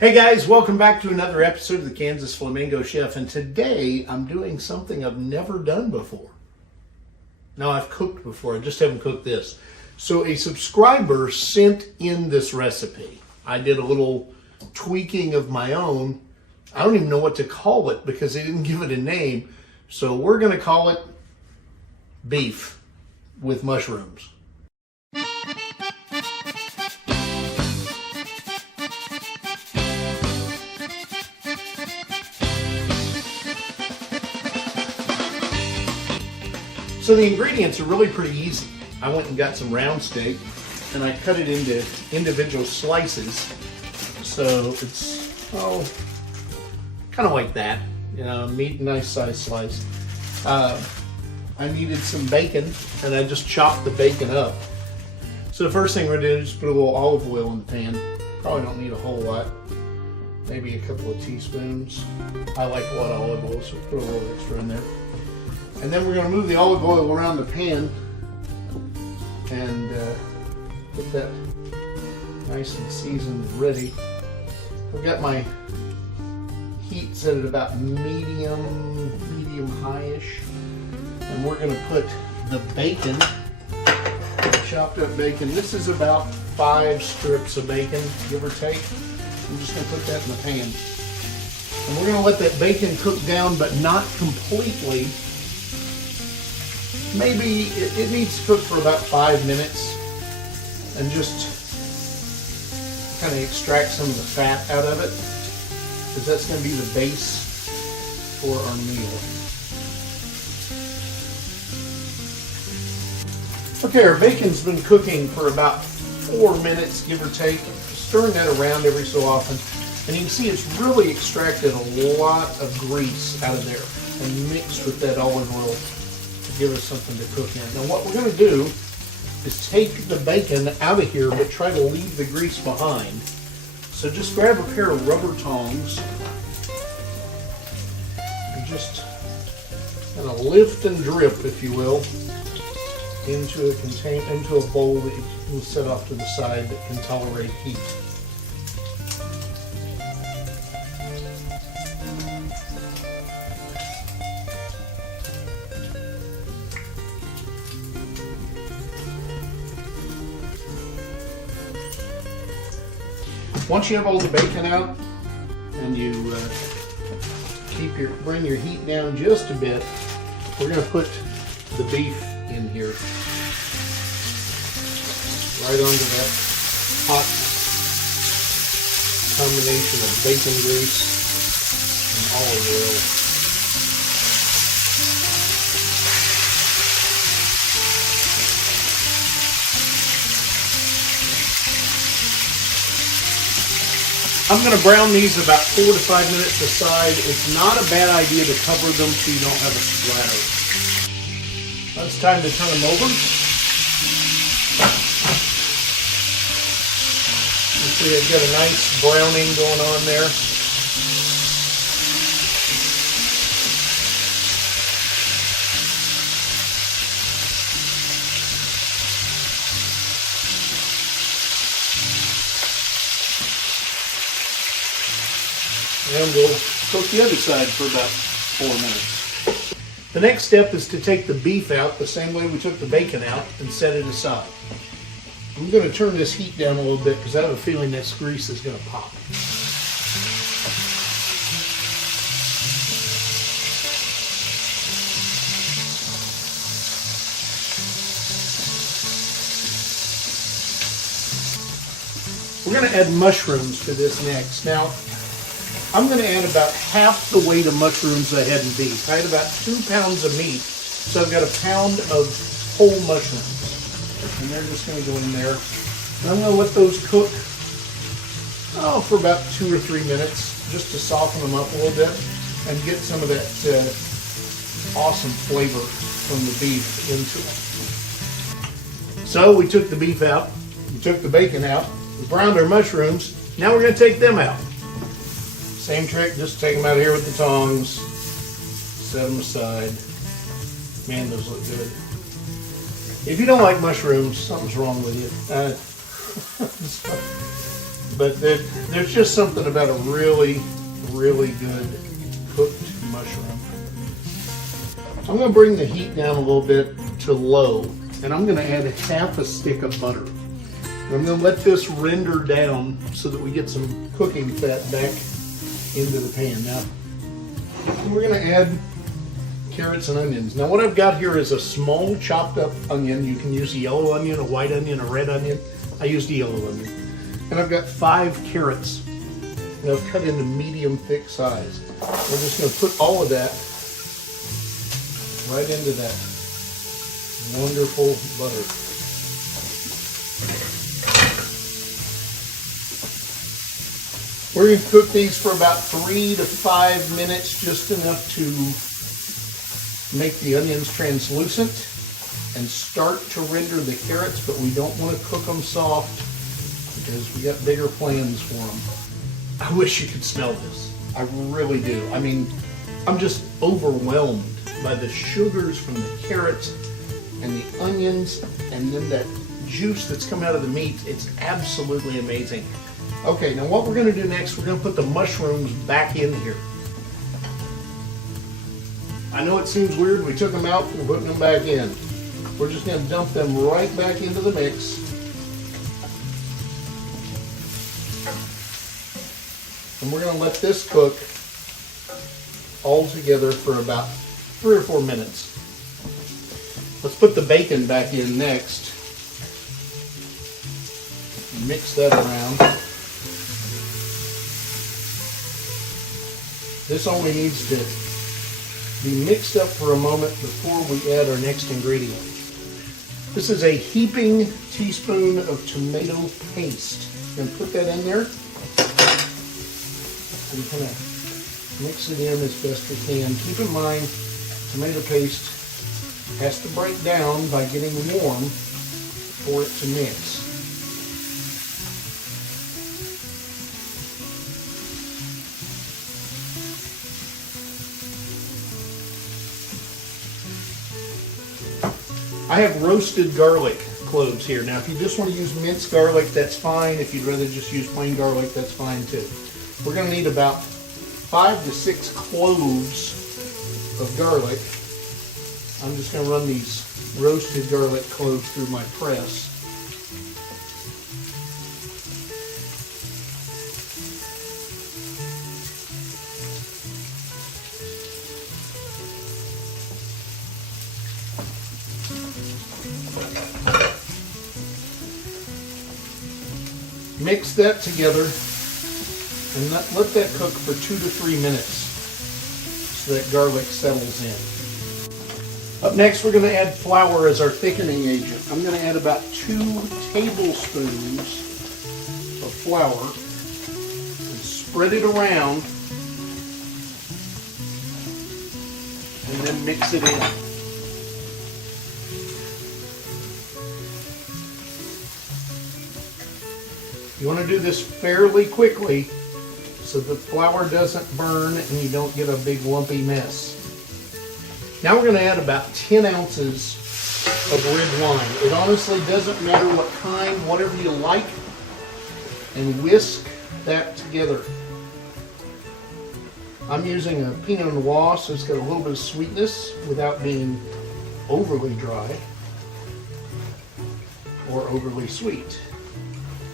Hey guys, welcome back to another episode of the Kansas Flamingo Chef, and today I'm doing something I've never done before. Now, I've cooked before, I just haven't cooked this. So a subscriber sent in this recipe. I did a little tweaking of my own. I don't even know what to call it because they didn't give it a name. So we're going to call it beef with mushrooms. So the ingredients are really pretty easy. I went and got some round steak and I cut it into individual slices. So it's, kind of like that, nice size slice. I needed some bacon and I just chopped the bacon up. So the first thing we're gonna do is put a little olive oil in the pan. Probably don't need a whole lot, maybe a couple of teaspoons. I like a lot of olive oil, so put a little extra in there. And then we're going to move the olive oil around the pan and get that nice and seasoned and ready. I've got my heat set at about medium high-ish. And we're going to put the bacon, chopped up bacon. This is about 5 strips of bacon, give or take. I'm just going to put that in the pan. And we're going to let that bacon cook down, but not completely. Maybe it needs to cook for about 5 minutes and just kind of extract some of the fat out of it, because that's going to be the base for our meal. Okay, our bacon's been cooking for about 4 minutes, give or take, stirring that around every so often. And you can see it's really extracted a lot of grease out of there and mixed with that olive oil. Give us something to cook in. Now what we're going to do is take the bacon out of here, but try to leave the grease behind. So just grab a pair of rubber tongs and just kind of lift and drip, if you will, into a bowl that you can set off to the side that can tolerate heat. Once you have all the bacon out and you bring your heat down just a bit, we're going to put the beef in here, right onto that hot combination of bacon grease and olive oil. I'm going to brown these about 4 to 5 minutes aside. It's not a bad idea to cover them so you don't have a splatter. Now it's time to turn them over. You see I've got a nice browning going on there. And we'll cook the other side for about 4 minutes. The next step is to take the beef out the same way we took the bacon out and set it aside. I'm going to turn this heat down a little bit because I have a feeling this grease is going to pop. We're going to add mushrooms to this next. Now, I'm going to add about half the weight of mushrooms I had in beef. I had about 2 pounds of meat, so I've got a pound of whole mushrooms. And they're just going to go in there. And I'm going to let those cook, for about 2 or 3 minutes, just to soften them up a little bit and get some of that awesome flavor from the beef into it. So we took the beef out, we took the bacon out, we browned our mushrooms. Now we're going to take them out. Same trick, just take them out of here with the tongs, set them aside. Man, those look good. If you don't like mushrooms, something's wrong with you. But there's just something about a really, really good cooked mushroom. I'm going to bring the heat down a little bit to low, and I'm going to add half a stick of butter. And I'm going to let this render down so that we get some cooking fat back into the pan. Now, we're going to add carrots and onions. Now, what I've got here is a small chopped up onion. You can use a yellow onion, a white onion, a red onion. I used a yellow onion. And I've got 5 carrots that I've cut into medium thick size. We're just going to put all of that right into that wonderful butter. We're going to cook these for about 3 to 5 minutes, just enough to make the onions translucent and start to render the carrots, but we don't want to cook them soft because we got bigger plans for them. I wish you could smell this. I really do. I mean, I'm just overwhelmed by the sugars from the carrots and the onions, and then that juice that's come out of the meat. It's absolutely amazing. Okay, now what we're going to do next, we're going to put the mushrooms back in here. I know it seems weird, we took them out, we're putting them back in. We're just going to dump them right back into the mix. And we're going to let this cook all together for about 3 or 4 minutes. Let's put the bacon back in next. Mix that around. This only needs to be mixed up for a moment before we add our next ingredient. This is a heaping teaspoon of tomato paste. I'm going to put that in there and kind of mix it in as best we can. Keep in mind, tomato paste has to break down by getting warm for it to mix. I have roasted garlic cloves here. Now, if you just want to use minced garlic, that's fine. If you'd rather just use plain garlic, that's fine too. We're going to need about 5 to 6 cloves of garlic. I'm just going to run these roasted garlic cloves through my press. Mix that together and let that cook for 2 to 3 minutes so that garlic settles in. Up next, we're going to add flour as our thickening agent. I'm going to add about 2 tablespoons of flour and spread it around and then mix it in. You want to do this fairly quickly so the flour doesn't burn and you don't get a big lumpy mess. Now we're going to add about 10 ounces of red wine. It honestly doesn't matter what kind, whatever you like, and whisk that together. I'm using a Pinot Noir, so it's got a little bit of sweetness without being overly dry or overly sweet.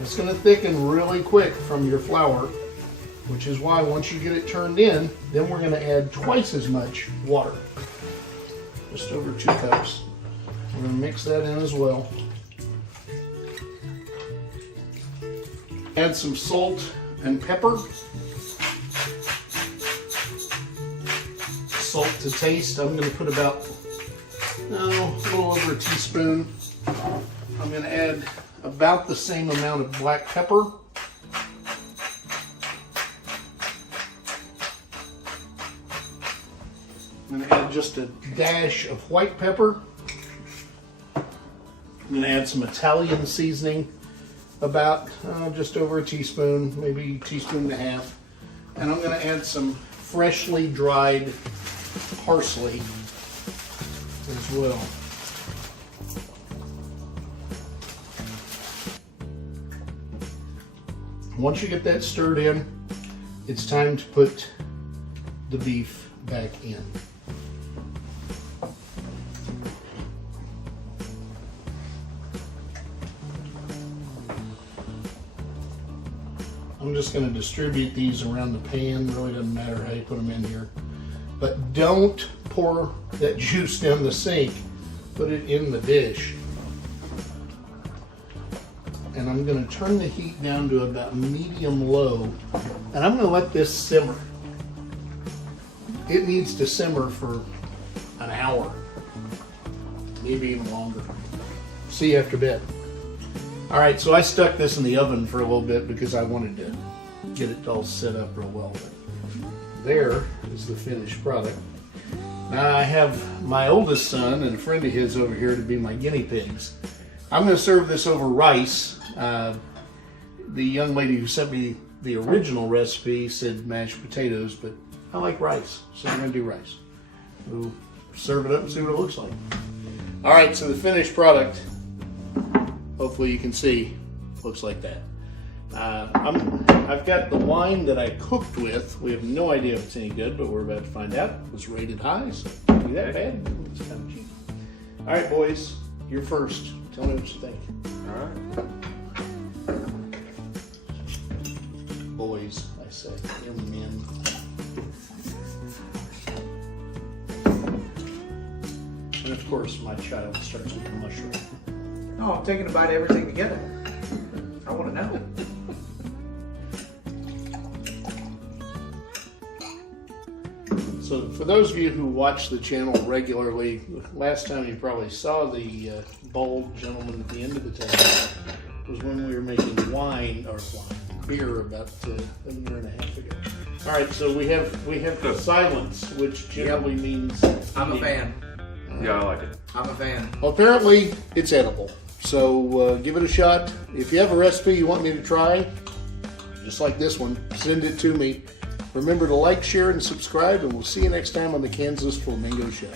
It's going to thicken really quick from your flour, which is why once you get it turned in, then we're going to add twice as much water. Just over 2 cups. We're going to mix that in as well. Add some salt and pepper. Salt to taste. I'm going to put about, a little over a teaspoon. I'm going to add about the same amount of black pepper. I'm going to add just a dash of white pepper. I'm going to add some Italian seasoning, about just over a teaspoon, maybe a teaspoon and a half. And I'm going to add some freshly dried parsley as well. Once you get that stirred in, it's time to put the beef back in. I'm just going to distribute these around the pan. Really doesn't matter how you put them in here. But don't pour that juice down the sink. Put it in the dish. And I'm going to turn the heat down to about medium-low. And I'm going to let this simmer. It needs to simmer for an hour. Maybe even longer. See you after bed. All right, so I stuck this in the oven for a little bit because I wanted to get it all set up real well. There is the finished product. Now I have my oldest son and a friend of his over here to be my guinea pigs. I'm going to serve this over rice. The young lady who sent me the original recipe said mashed potatoes, but I like rice, so I'm going to do rice. We'll serve it up and see what it looks like. All right, so the finished product, hopefully you can see, looks like that. I've got the wine that I cooked with. We have no idea if it's any good, but we're about to find out. It was rated high, so it can't be that bad. It's kind of cheap. All right, boys, you're first. Tell me what you think. All right. Boys, I say. You're men. And of course, my child starts with the mushroom. No, I'm taking a bite of everything together. I want to know. So for those of you who watch the channel regularly, last time you probably saw the bald gentleman at the end of the table was when we were making beer about a year and a half ago. All right, so we have the silence, which generally means I'm a fan. Yeah, I like it. I'm a fan. Well, apparently it's edible. So give it a shot. If you have a recipe you want me to try, just like this one, send it to me. Remember to like, share, and subscribe, and we'll see you next time on the Kansas Flamingo Show.